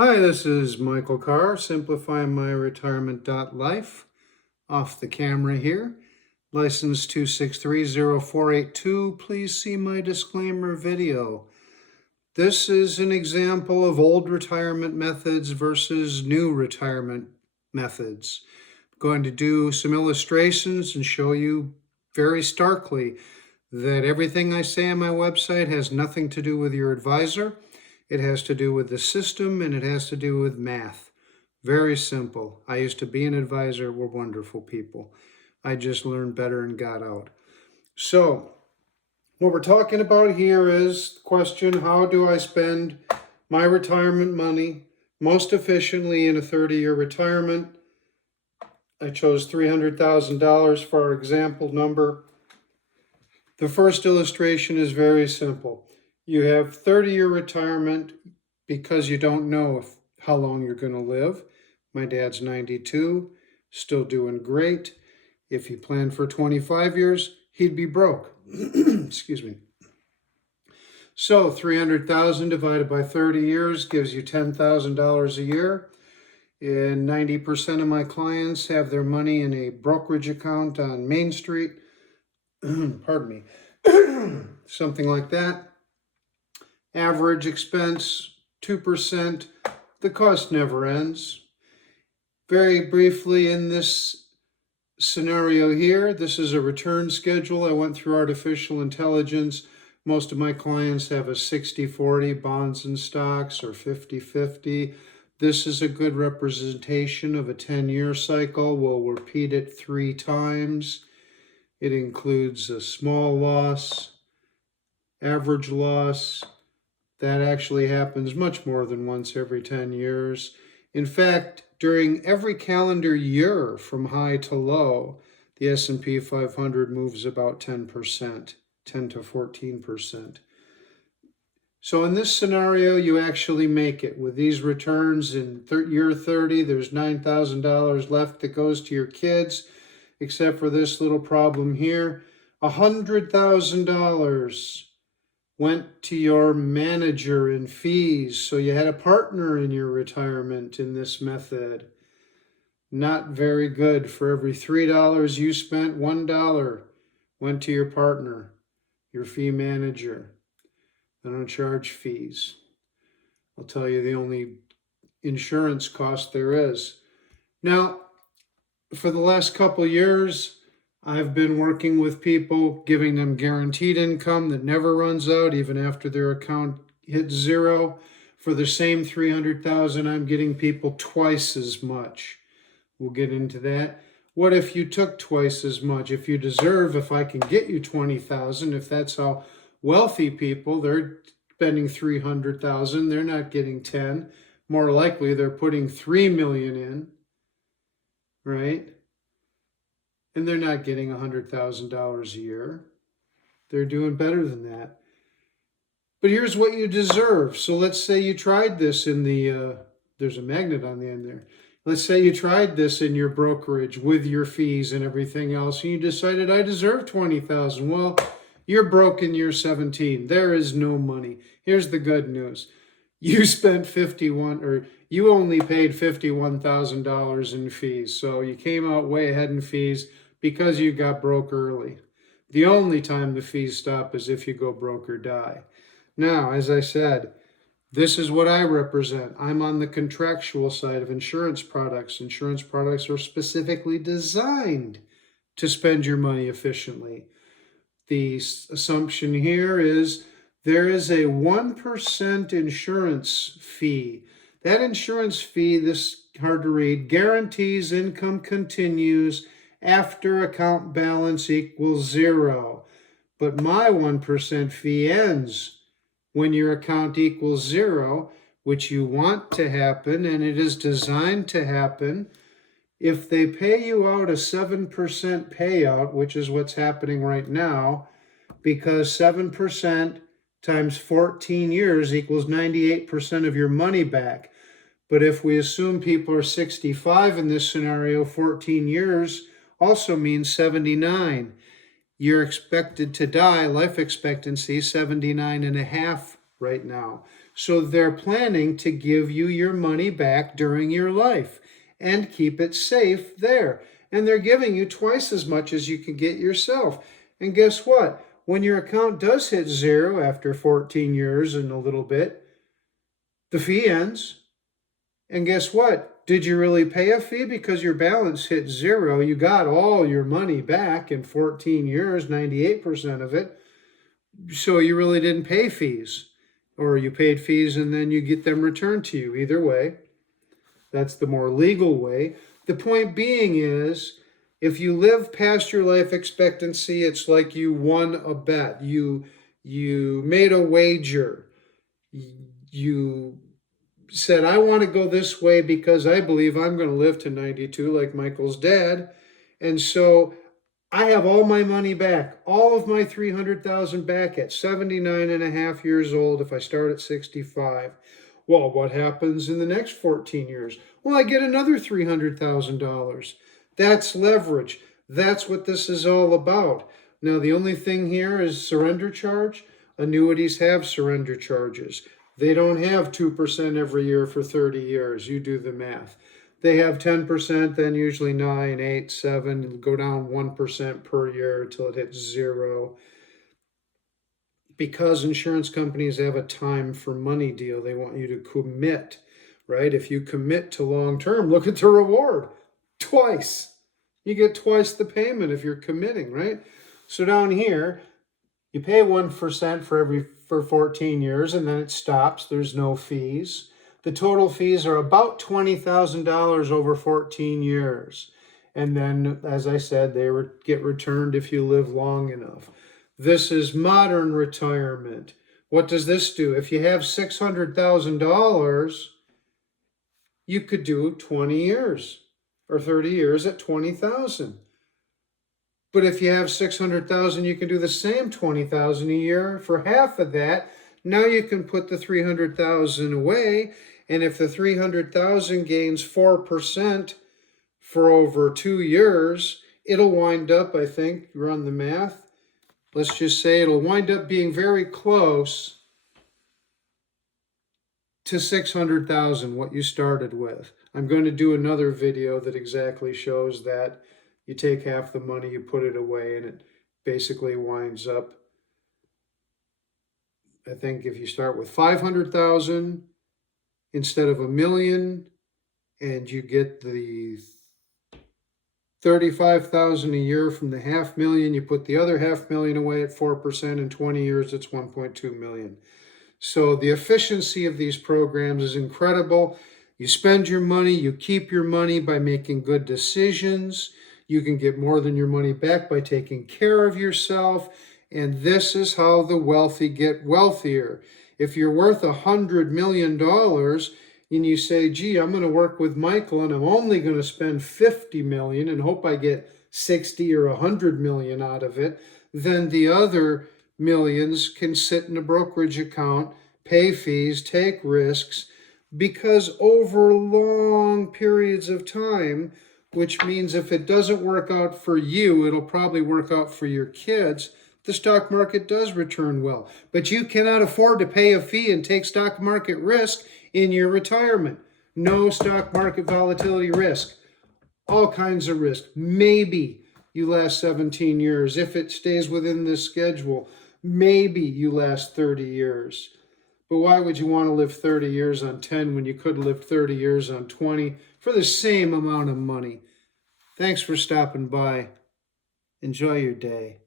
Hi, this is Michael Carr, Simplifymyretirement.life, off the camera here. License 2630482. Please see my disclaimer video. This is an example of old retirement methods versus new retirement methods. I'm going to do some illustrations and show you very starkly that everything I say on my website has nothing to do with your advisor. It has to do with the system, and it has to do with math. Very simple. I used to be an advisor. We're wonderful people. I just learned better and got out. So what we're talking about here is the question, how do I spend my retirement money most efficiently in a 30-year retirement? I chose $300,000 for our example number. The first illustration is very simple. You have 30-year retirement because you don't know how long you're going to live. My dad's 92, still doing great. If he planned for 25 years, he'd be broke. Excuse me. So 300,000 divided by 30 years gives you $10,000 a year. And 90% of my clients have their money in a brokerage account on Main Street. Pardon me. Something like that. Average expense, 2%. The cost never ends. Very briefly, in this scenario here, this is a return schedule. I went through artificial intelligence. Most of my clients have a 60-40 bonds and stocks or 50-50. This is a good representation of a 10-year cycle. We'll repeat it 3 times. It includes a small loss, average loss. That actually happens much more than once every 10 years. In fact, during every calendar year from high to low, the S&P 500 moves about 10%, 10 to 14%. So in this scenario, you actually make it. With these returns in year 30, there's $9,000 left that goes to your kids, except for this little problem here. $100,000 went to your manager in fees. So you had a partner in your retirement in this method. Not very good. For every $3 you spent, $1 went to your partner, your fee manager. They don't charge fees. I'll tell you the only insurance cost there is. Now, for the last couple of years, I've been working with people, giving them guaranteed income that never runs out even after their account hits zero. For the same $300,000, I'm getting people twice as much. We'll get into that. What if you took twice as much? If I can get you $20,000, if that's how wealthy people, they're spending $300,000, they're not getting 10. More likely, they're putting $3 million in, right? And they're not getting $100,000 a year. They're doing better than that. But here's what you deserve. So let's say you tried this in the, there's a magnet on the end there. Let's say you tried this in your brokerage with your fees and everything else, and you decided, I deserve $20,000. Well, you're broke in year 17. There is no money. Here's the good news. You spent you only paid $51,000 in fees. So you came out way ahead in fees because you got broke early. The only time the fees stop is if you go broke or die. Now, as I said, this is what I represent. I'm on the contractual side of insurance products. Insurance products are specifically designed to spend your money efficiently. The assumption here is there is a 1% insurance fee. That insurance fee, this hard to read, guarantees income continues after account balance equals 0. But my 1% fee ends when your account equals 0, which you want to happen, and it is designed to happen. If they pay you out a 7% payout, which is what's happening right now, because 7% times 14 years equals 98% of your money back. But if we assume people are 65 in this scenario, 14 years also means 79. You're expected to die, life expectancy 79 and a half right now. So they're planning to give you your money back during your life and keep it safe there. And they're giving you twice as much as you can get yourself. And guess what? When your account does hit zero after 14 years and a little bit, the fee ends. And guess what? Did you really pay a fee? Because your balance hit zero. You got all your money back in 14 years, 98% of it. So you really didn't pay fees. Or you paid fees and then you get them returned to you. Either way, that's the more legal way. The point being is, if you live past your life expectancy, it's like you won a bet. You made a wager. You said, I want to go this way because I believe I'm going to live to 92 like Michael's dad. And so I have all my money back, all of my $300,000 back at 79 and a half years old if I start at 65. Well, what happens in the next 14 years? Well, I get another $300,000. That's leverage. That's what this is all about. Now, the only thing here is surrender charge. Annuities have surrender charges. They don't have 2% every year for 30 years. You do the math. They have 10%, then usually 9, 8, 7, go down 1% per year until it hits zero. Because insurance companies have a time for money deal, they want you to commit, right? If you commit to long term, look at the reward. Twice. You get twice the payment if you're committing, right? So down here, you pay 1% for 14 years and then it stops. There's no fees. The total fees are about $20,000 over 14 years. And then, as I said, they get returned if you live long enough. This is modern retirement. What does this do? If you have $600,000, you could do 20 years or 30 years at $20,000. But if you have $600,000, you can do the same $20,000 a year for half of that. Now you can put the $300,000 away, and if the $300,000 gains 4% for over 2 years, it'll wind up, I think, run the math. Let's just say it'll wind up being very close to 600,000, what you started with. I'm going to do another video that exactly shows that. You take half the money, you put it away, and it basically winds up, I think if you start with 500,000 instead of $1 million, and you get the 35,000 a year from the $500,000, you put the other $500,000 away at 4%, in 20 years, it's 1.2 million. So the efficiency of these programs is incredible. You spend your money, you keep your money by making good decisions. You can get more than your money back by taking care of yourself. And this is how the wealthy get wealthier. If you're worth $100 million and you say, gee, I'm going to work with Michael and I'm only going to spend $50 million and hope I get 60 or 100 million out of it, then the other millions can sit in a brokerage account, pay fees, take risks, because over long periods of time, which means if it doesn't work out for you, it'll probably work out for your kids, the stock market does return well. But you cannot afford to pay a fee and take stock market risk in your retirement. No stock market volatility risk. All kinds of risk. Maybe you last 17 years. If it stays within this schedule, maybe you last 30 years. But why would you want to live 30 years on 10 when you could live 30 years on 20 for the same amount of money? Thanks for stopping by. Enjoy your day.